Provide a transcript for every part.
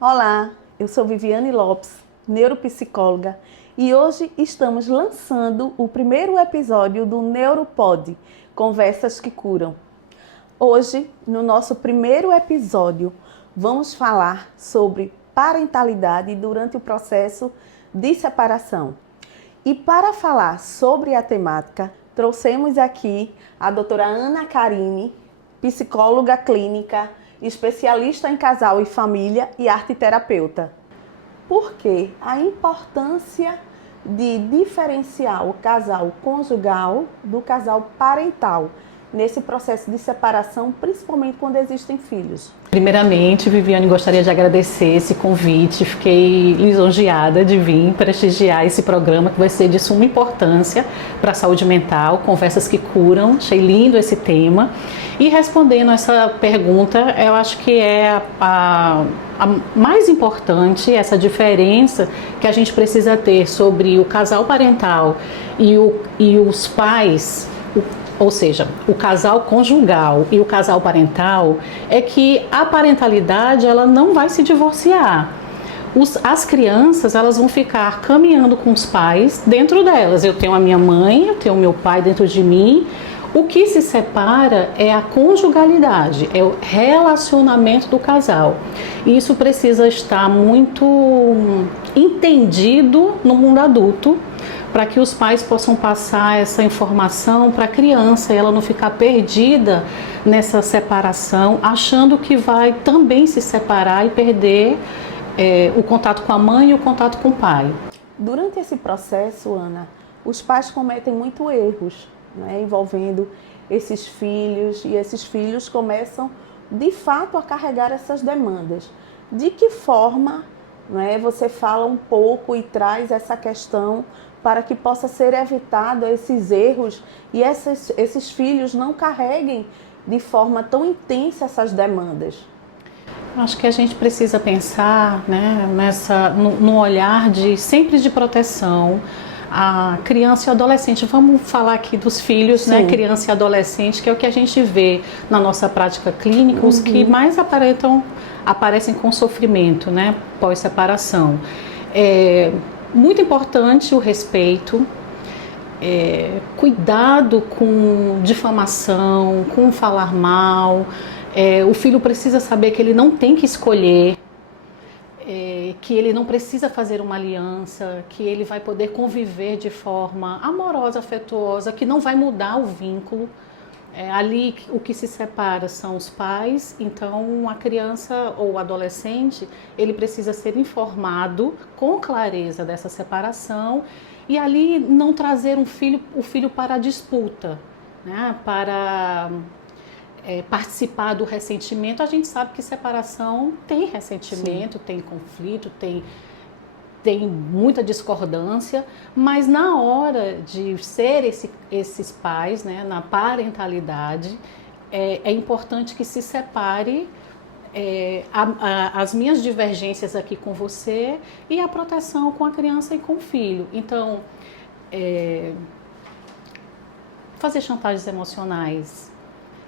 Olá, eu sou Viviane Lopes, neuropsicóloga, e hoje estamos lançando o primeiro episódio do Neuropod, Conversas que Curam. Hoje, no nosso primeiro episódio, vamos falar sobre parentalidade durante o processo de separação. E para falar sobre a temática, trouxemos aqui a doutora Ana Karine, psicóloga clínica, especialista em casal e família e arteterapeuta. Por que a importância de diferenciar o casal conjugal do casal parental nesse processo de separação, principalmente quando existem filhos? Primeiramente, Viviane, gostaria de agradecer esse convite. Fiquei lisonjeada de vir prestigiar esse programa que vai ser de suma importância para a saúde mental, Conversas que Curam. Achei lindo esse tema. E respondendo essa pergunta, eu acho que é a mais importante, essa diferença que a gente precisa ter sobre o casal parental e os pais, ou seja, o casal conjugal e o casal parental, é que a parentalidade ela não vai se divorciar. As crianças elas vão ficar caminhando com os pais dentro delas. Eu tenho a minha mãe, eu tenho o meu pai dentro de mim. O que se separa é a conjugalidade, é o relacionamento do casal. E isso precisa estar muito entendido no mundo adulto, para que os pais possam passar essa informação para a criança e ela não ficar perdida nessa separação, achando que vai também se separar e perder o contato com a mãe e o contato com o pai. Durante esse processo, Ana, os pais cometem muito erros, né, envolvendo esses filhos, e esses filhos começam de fato a carregar essas demandas. De que forma, né, você fala um pouco e traz essa questão para que possa ser evitado esses erros e esses filhos não carreguem de forma tão intensa essas demandas? Acho que a gente precisa pensar, né, no olhar sempre de proteção. A criança e o adolescente, vamos falar aqui dos filhos, né, criança e adolescente, que é o que a gente vê na nossa prática clínica, os que mais aparecem com sofrimento, né, pós-separação. Muito importante o respeito, cuidado com difamação, com falar mal. O filho precisa saber que ele não tem que escolher, que ele não precisa fazer uma aliança, que ele vai poder conviver de forma amorosa, afetuosa, que não vai mudar o vínculo. Ali o que se separa são os pais, então a criança ou o adolescente, ele precisa ser informado com clareza dessa separação e ali não trazer o filho para a disputa, né? Para participar do ressentimento. A gente sabe que separação tem ressentimento, tem conflito, tem muita discordância, mas na hora de ser esses pais, né, na parentalidade, é importante que se separe as minhas divergências aqui com você e a proteção com a criança e com o filho. Então, fazer chantagens emocionais,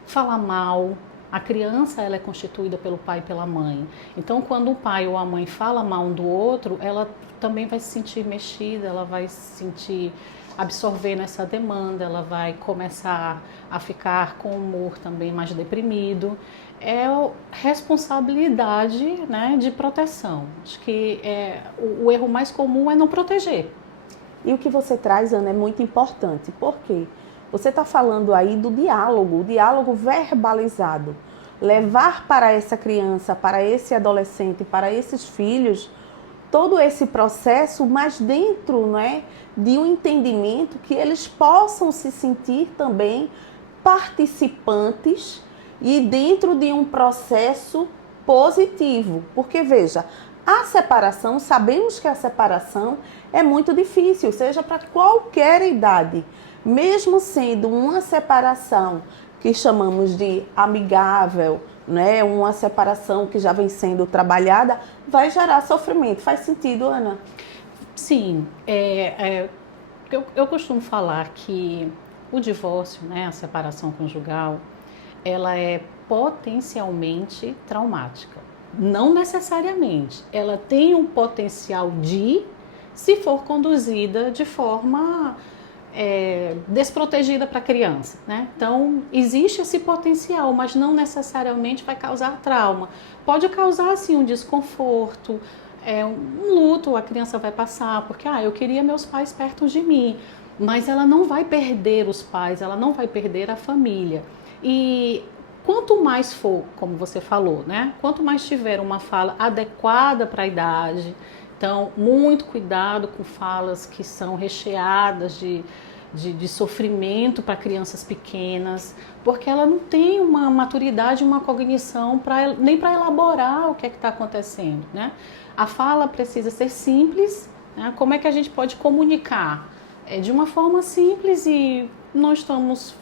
falar mal. A criança ela é constituída pelo pai e pela mãe. Então, quando o pai ou a mãe fala mal um do outro, ela também vai se sentir mexida, ela vai se sentir absorvendo essa demanda, ela vai começar a ficar com o humor também mais deprimido. É responsabilidade, né, de proteção. Acho que o erro mais comum é não proteger. E o que você traz, Ana, é muito importante. Por quê? Você está falando aí do diálogo, o diálogo verbalizado. Levar para essa criança, para esse adolescente, para esses filhos, todo esse processo, mas dentro, né, de um entendimento que eles possam se sentir também participantes e dentro de um processo positivo. Porque, veja, a separação, sabemos que a separação é muito difícil, seja para qualquer idade. Mesmo sendo uma separação que chamamos de amigável, né, uma separação que já vem sendo trabalhada, vai gerar sofrimento. Faz sentido, Ana? Sim. Eu costumo falar que o divórcio, né, a separação conjugal, ela é potencialmente traumática. Não necessariamente. Ela tem um potencial se for conduzida de forma desprotegida para a criança, né? Então, existe esse potencial, mas não necessariamente vai causar trauma. Pode causar, sim, um desconforto, um luto a criança vai passar, porque eu queria meus pais perto de mim, mas ela não vai perder os pais, ela não vai perder a família. E quanto mais for, como você falou, né? Quanto mais tiver uma fala adequada para a idade, então muito cuidado com falas que são recheadas de sofrimento para crianças pequenas, porque ela não tem uma maturidade, uma cognição nem para elaborar o que é que está acontecendo, né? A fala precisa ser simples, né? Como é que a gente pode comunicar? De uma forma simples e nós estamos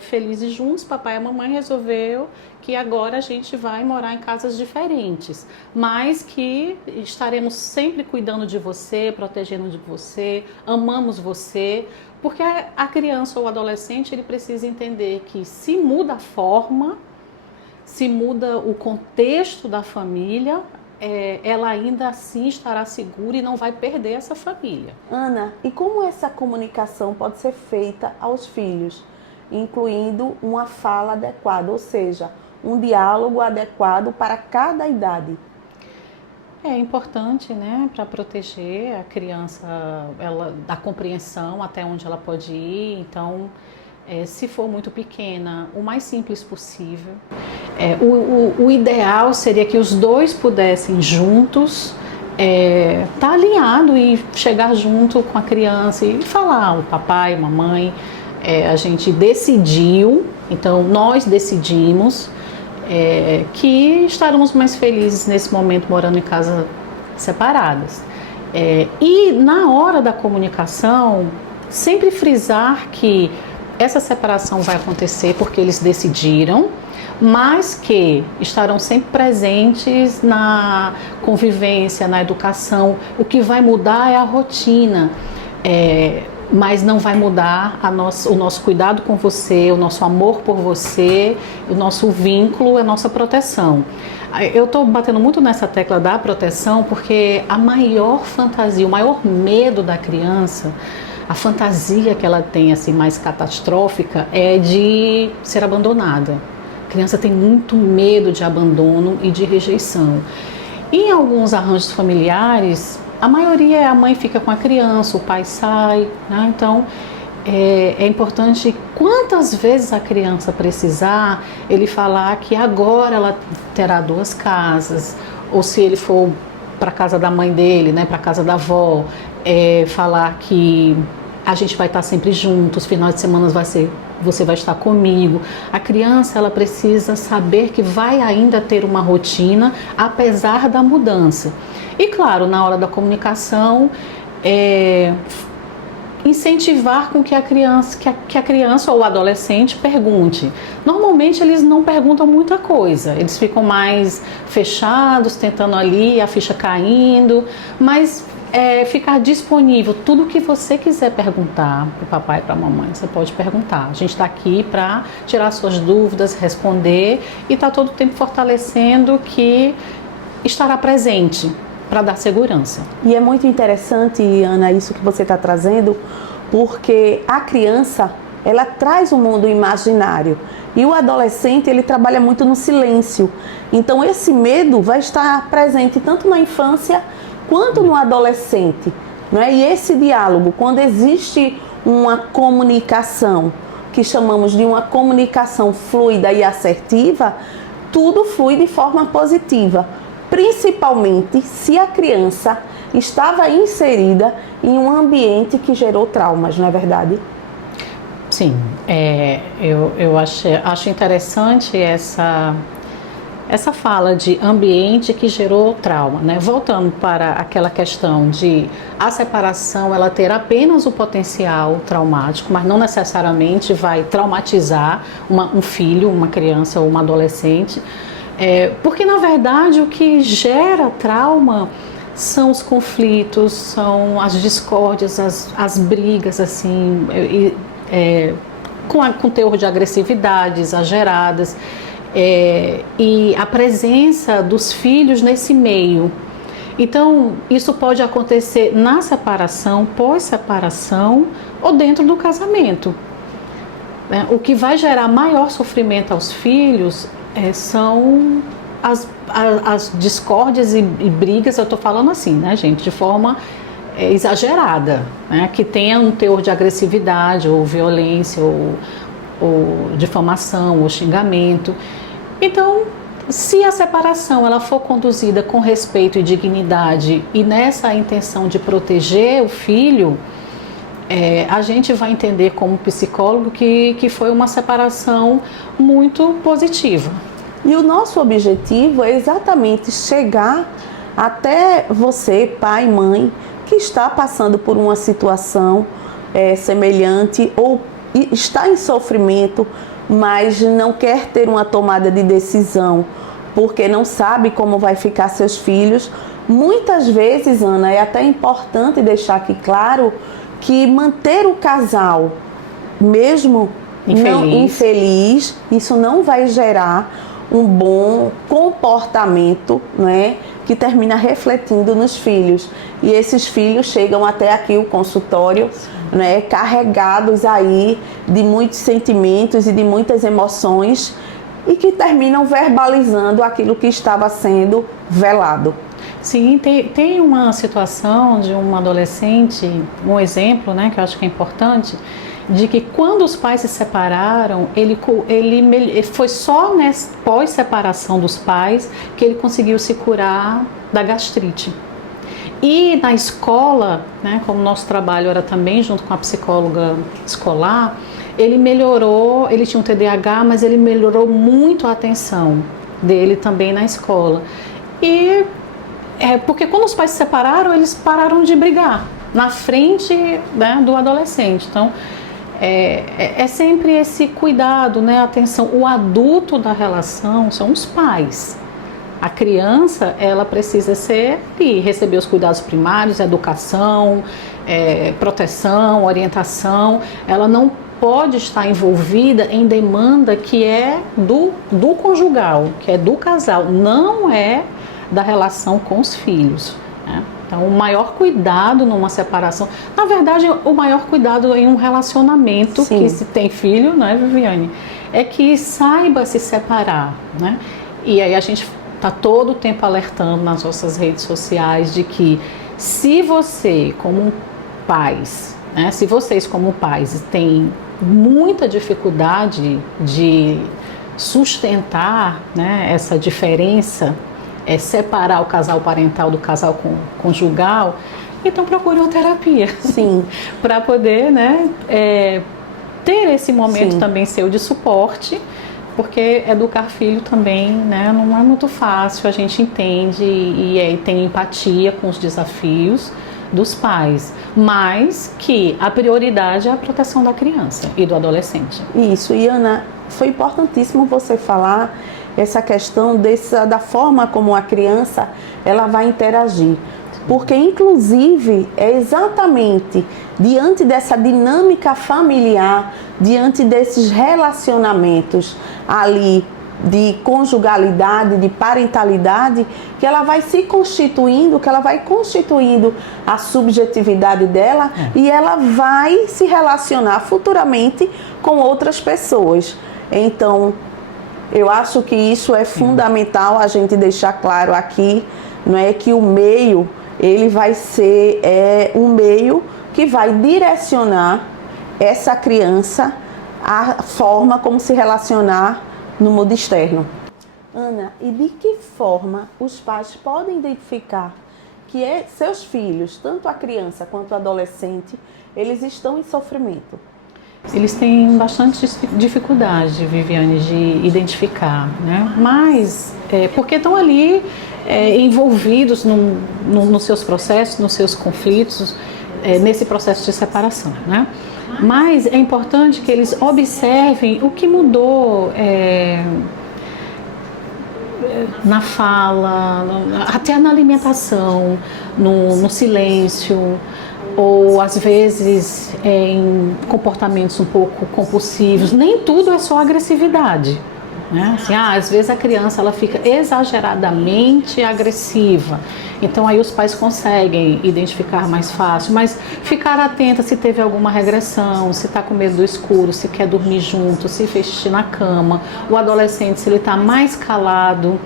felizes juntos, papai e a mamãe resolveu que agora a gente vai morar em casas diferentes, mas que estaremos sempre cuidando de você, protegendo de você, amamos você, porque a criança ou o adolescente ele precisa entender que se muda a forma, se muda o contexto da família, ela ainda assim estará segura e não vai perder essa família. Ana, e como essa comunicação pode ser feita aos filhos, incluindo uma fala adequada, ou seja, um diálogo adequado para cada idade? É importante, né, para proteger a criança da compreensão até onde ela pode ir. Então, se for muito pequena, o mais simples possível. O ideal seria que os dois pudessem juntos tá alinhado e chegar junto com a criança e falar, o papai, a mamãe, a gente decidiu, então nós decidimos que estaremos mais felizes nesse momento morando em casas separadas. E na hora da comunicação, sempre frisar que essa separação vai acontecer porque eles decidiram, mas que estarão sempre presentes na convivência, na educação. O que vai mudar é a rotina, mas não vai mudar o nosso cuidado com você, o nosso amor por você, o nosso vínculo, a nossa proteção. Eu estou batendo muito nessa tecla da proteção porque a maior fantasia, o maior medo da criança, a fantasia que ela tem assim, mais catastrófica é de ser abandonada. A criança tem muito medo de abandono e de rejeição. Em alguns arranjos familiares, a maioria a mãe fica com a criança, o pai sai, né? Então é importante, quantas vezes a criança precisar, ele falar que agora ela terá 2 casas, ou se ele for para a casa da mãe dele, né, para a casa da avó, falar que a gente vai estar sempre juntos, finais de semana você vai estar comigo. A criança ela precisa saber que vai ainda ter uma rotina, apesar da mudança. E claro, na hora da comunicação, incentivar com que a criança ou o adolescente pergunte. Normalmente eles não perguntam muita coisa, eles ficam mais fechados, tentando ali, a ficha caindo, mas ficar disponível, tudo que você quiser perguntar para o papai e para a mamãe, você pode perguntar. A gente está aqui para tirar suas dúvidas, responder e está todo o tempo fortalecendo que estará presente para dar segurança. E é muito interessante, Ana, isso que você está trazendo, porque a criança, ela traz o mundo imaginário e o adolescente, ele trabalha muito no silêncio. Então esse medo vai estar presente tanto na infância quanto no adolescente, né? E esse diálogo, quando existe uma comunicação, que chamamos de uma comunicação fluida e assertiva, tudo flui de forma positiva, principalmente se a criança estava inserida em um ambiente que gerou traumas, não é verdade? Sim, eu acho interessante essa fala de ambiente que gerou trauma, né? Voltando para aquela questão de a separação, ela ter apenas o potencial traumático, mas não necessariamente vai traumatizar um filho, uma criança ou uma adolescente, porque na verdade o que gera trauma são os conflitos, são as discórdias, as brigas, assim, com teor de agressividade exageradas. e a presença dos filhos nesse meio. Então, isso pode acontecer na separação, pós-separação ou dentro do casamento. O que vai gerar maior sofrimento aos filhos são as discórdias e brigas, eu estou falando assim, né, gente, de forma exagerada, né, que tenha um teor de agressividade ou violência ou difamação ou xingamento. Então, se a separação ela for conduzida com respeito e dignidade e nessa intenção de proteger o filho, a gente vai entender como psicólogo que foi uma separação muito positiva. E o nosso objetivo é exatamente chegar até você, pai, mãe, que está passando por uma situação semelhante ou está em sofrimento, mas não quer ter uma tomada de decisão, porque não sabe como vai ficar seus filhos. Muitas vezes, Ana, é até importante deixar aqui claro que manter o casal, mesmo infeliz, isso não vai gerar um bom comportamento, né, que termina refletindo nos filhos. E esses filhos chegam até aqui o consultório, né, carregados aí de muitos sentimentos e de muitas emoções e que terminam verbalizando aquilo que estava sendo velado. Sim, tem uma situação de uma adolescente, um exemplo, né, que eu acho que é importante, de que quando os pais se separaram, ele foi só pós-separação dos pais que ele conseguiu se curar da gastrite. E na escola, né, como nosso trabalho era também junto com a psicóloga escolar, ele melhorou, ele tinha um TDAH, mas ele melhorou muito a atenção dele também na escola. E porque quando os pais se separaram, eles pararam de brigar na frente, né, do adolescente. Então, é sempre esse cuidado, né, atenção. O adulto da relação são os pais. A criança, ela precisa receber os cuidados primários, educação, proteção, orientação. Ela não pode estar envolvida em demanda que é do conjugal, que é do casal, não é da relação com os filhos, né? Então, o maior cuidado numa separação, na verdade, o maior cuidado em um relacionamento, sim, que se tem filho, né, Viviane, é que saiba se separar, né? E aí a gente está todo o tempo alertando nas nossas redes sociais de que se você, como pais, né, se vocês como pais têm muita dificuldade de sustentar, né, essa diferença, separar o casal parental do casal conjugal, então procure uma terapia. Sim. Para poder, né, ter esse momento, sim, também seu de suporte, porque educar filho também, né, não é muito fácil, a gente entende e tem empatia com os desafios dos pais, mas que a prioridade é a proteção da criança e do adolescente. Isso, e Ana, foi importantíssimo você falar essa questão da forma como a criança ela vai interagir, porque inclusive é exatamente diante dessa dinâmica familiar, diante desses relacionamentos ali de conjugalidade, de parentalidade, que ela vai se constituindo, que ela vai constituindo a subjetividade dela e ela vai se relacionar futuramente com outras pessoas. Então, eu acho que isso é fundamental a gente deixar claro aqui, não é, que o meio, ele vai ser um meio que vai direcionar essa criança à forma como se relacionar no mundo externo. Ana, e de que forma os pais podem identificar que seus filhos, tanto a criança quanto o adolescente, eles estão em sofrimento? Eles têm bastante dificuldade, Viviane, de identificar, né? Mas porque estão ali envolvidos nos seus processos, nos seus conflitos, nesse processo de separação, né? Mas é importante que eles observem o que mudou na fala, até na alimentação, no silêncio, ou às vezes em comportamentos um pouco compulsivos. Nem tudo é só agressividade, né? Assim, às vezes a criança ela fica exageradamente agressiva, então aí os pais conseguem identificar mais fácil, mas ficar atenta se teve alguma regressão, se está com medo do escuro, se quer dormir junto, se fez xixi na cama, o adolescente se ele está mais calado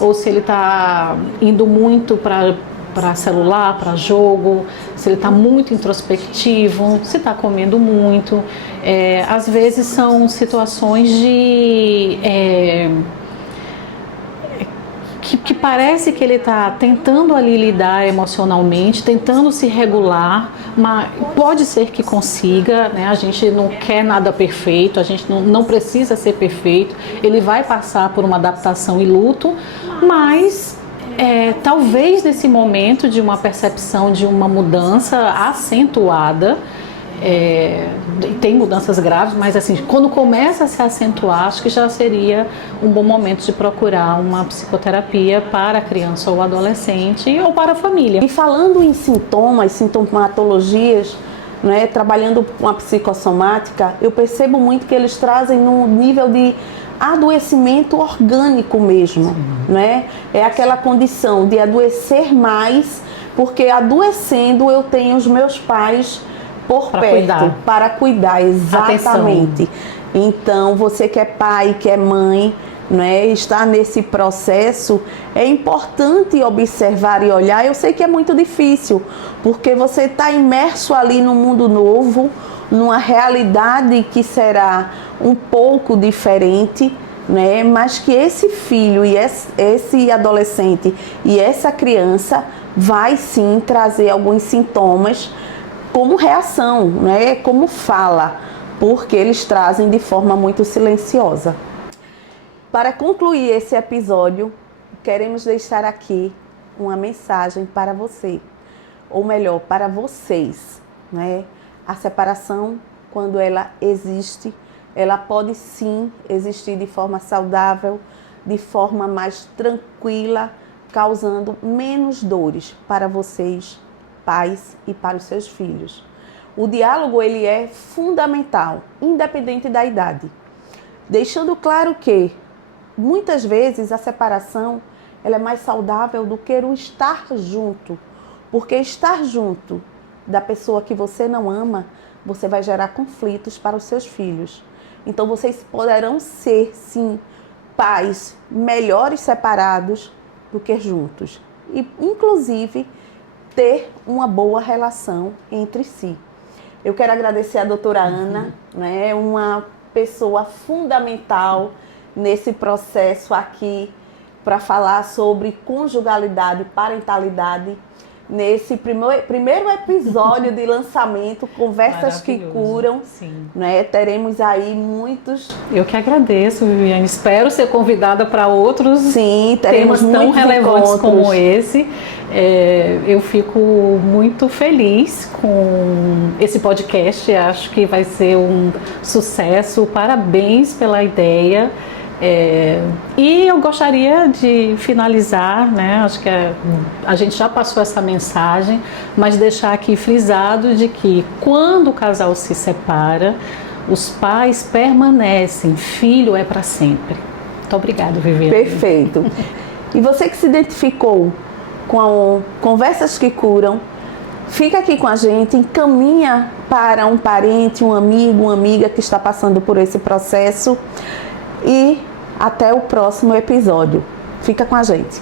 ou se ele está indo muito para celular, para jogo, se ele está muito introspectivo, se está comendo muito. Às vezes são situações que parece que ele está tentando ali lidar emocionalmente, tentando se regular, mas pode ser que consiga, né? A gente não quer nada perfeito, a gente não precisa ser perfeito, ele vai passar por uma adaptação e luto, mas talvez nesse momento de uma percepção de uma mudança acentuada, tem mudanças graves, mas assim, quando começa a se acentuar, acho que já seria um bom momento de procurar uma psicoterapia para a criança ou adolescente ou para a família. E falando em sintomas, sintomatologias, né, trabalhando com a psicossomática, eu percebo muito que eles trazem no nível de adoecimento orgânico mesmo, né? É aquela condição de adoecer mais, porque adoecendo eu tenho os meus pais por perto, para cuidar, exatamente. Atenção. Então, você que é pai, que é mãe, né, está nesse processo, é importante observar e olhar. Eu sei que é muito difícil, porque você está imerso ali no mundo novo, numa realidade que será um pouco diferente, né, mas que esse filho e esse adolescente e essa criança vai sim trazer alguns sintomas como reação, né, como fala, porque eles trazem de forma muito silenciosa. Para concluir esse episódio, queremos deixar aqui uma mensagem para você, ou melhor, para vocês, né? A separação, quando ela existe, ela pode sim existir de forma saudável, de forma mais tranquila, causando menos dores para vocês, pais, e para os seus filhos. O diálogo, ele é fundamental, independente da idade. Deixando claro que, muitas vezes, a separação ela é mais saudável do que o estar junto. Porque estar junto da pessoa que você não ama, você vai gerar conflitos para os seus filhos. Então, vocês poderão ser, sim, pais melhores separados do que juntos. E, inclusive, ter uma boa relação entre si. Eu quero agradecer a doutora Ana, né, uma pessoa fundamental nesse processo aqui para falar sobre conjugalidade e parentalidade. Nesse primeiro episódio de lançamento, Conversas que Curam, né? Teremos aí muitos... Eu que agradeço, Viviane. Espero ser convidada para outros temas tão relevantes como esse. Eu fico muito feliz com esse podcast. Acho que vai ser um sucesso. Parabéns pela ideia. E eu gostaria de finalizar, né? Acho que a gente já passou essa mensagem, mas deixar aqui frisado de que quando o casal se separa, os pais permanecem, filho é para sempre. Muito obrigada, Viviane. Perfeito. E você que se identificou com Conversas que Curam, fica aqui com a gente, encaminha para um parente, um amigo, uma amiga que está passando por esse processo. E até o próximo episódio. Fica com a gente.